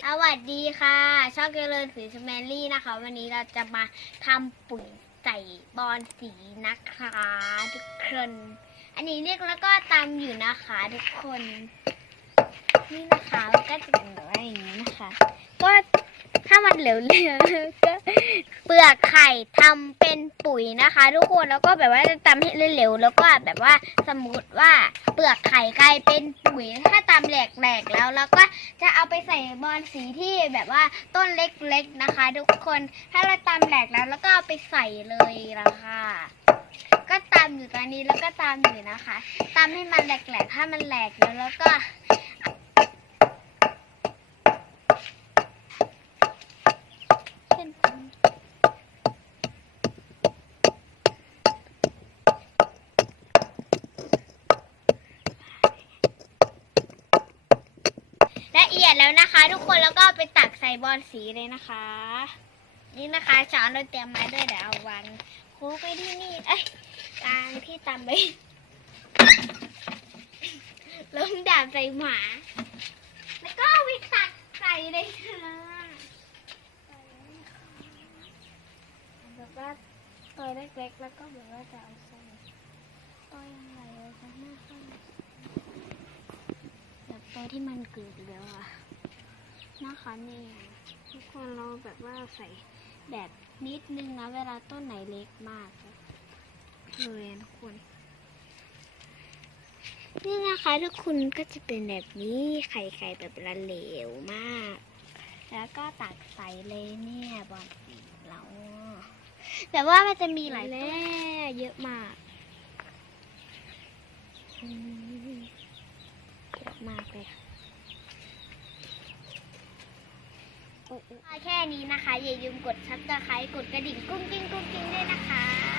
สวัสดีค่ะช่องเจริญสีสแมนลี่นะคะ วันนี้เราจะมาทำปุ๋ยใส่บอลสีนะคะทุกคนอันนี้เรียกแล้วก็ตามอยู่นะคะ ทุกคน นี่นะคะก็จะเป็นแบบว่าอย่างนี้นะคะ ก็ มันเหลวๆก็เปลือกไข่ทำเป็นปุ๋ยนะคะ ทุกคนแล้วก็แบบว่าจะตำให้เหลวๆแล้วก็แบบว่าสมมติว่าเปลือกไข่กลายเป็นปุ๋ยถ้าตำแหลกๆแล้วแล้วก็จะเอาไปใส่บอลสีที่แบบว่าต้นเล็กๆนะคะ ทุกคนถ้าเราตำแหลกแล้วแล้วก็เอาไปใส่เลยนะคะก็ตามอยู่ตอนนี้แล้วก็ตามอยู่นะคะ ตามให้มันแหลกๆ ถ้ามันแหลกแล้วแล้วก็ เช่นกัน ละเอียดแล้วนะคะ ทุกคนแล้วก็ไปตักใส่บอลสีเลยนะคะ นี่นะคะช้อนเราเตรียมมาด้วยเดี๋ยวเอาวางโค้งไปที่นี่เอ้ยกลางที่ตำไปลงดาบใส่หมา แล้วก็ไปตักใส่เลยค่ะแบบว่าตัวเล็กๆแล้วก็แบบว่าจะเอาใส่ตัวยังไงเลยจะไม่ค่อย ที่มันเกิดแล้วอะนะคะนี่ทุกคนเราแบบว่าใส่แบบนิดนึงนะ เวลาต้นไหนเล็กมากเลยนะทุกคนนี่นะคะทุกคนก็จะเป็นแบบนี้ไข่ไข่แบบละเหลวมาก แล้วก็ตักใส่เลยเนี่ยบอลสีเราแบบว่ามันจะมีหลายแร่เยอะมากอืมเยอะ มากเลยค่ะโอ้โอ้แค่นี้นะคะ อย่าลืมกดซับสไครต์กดกระดิ่งกุ้งกิ้งกุ้งกิ้งด้วยนะคะ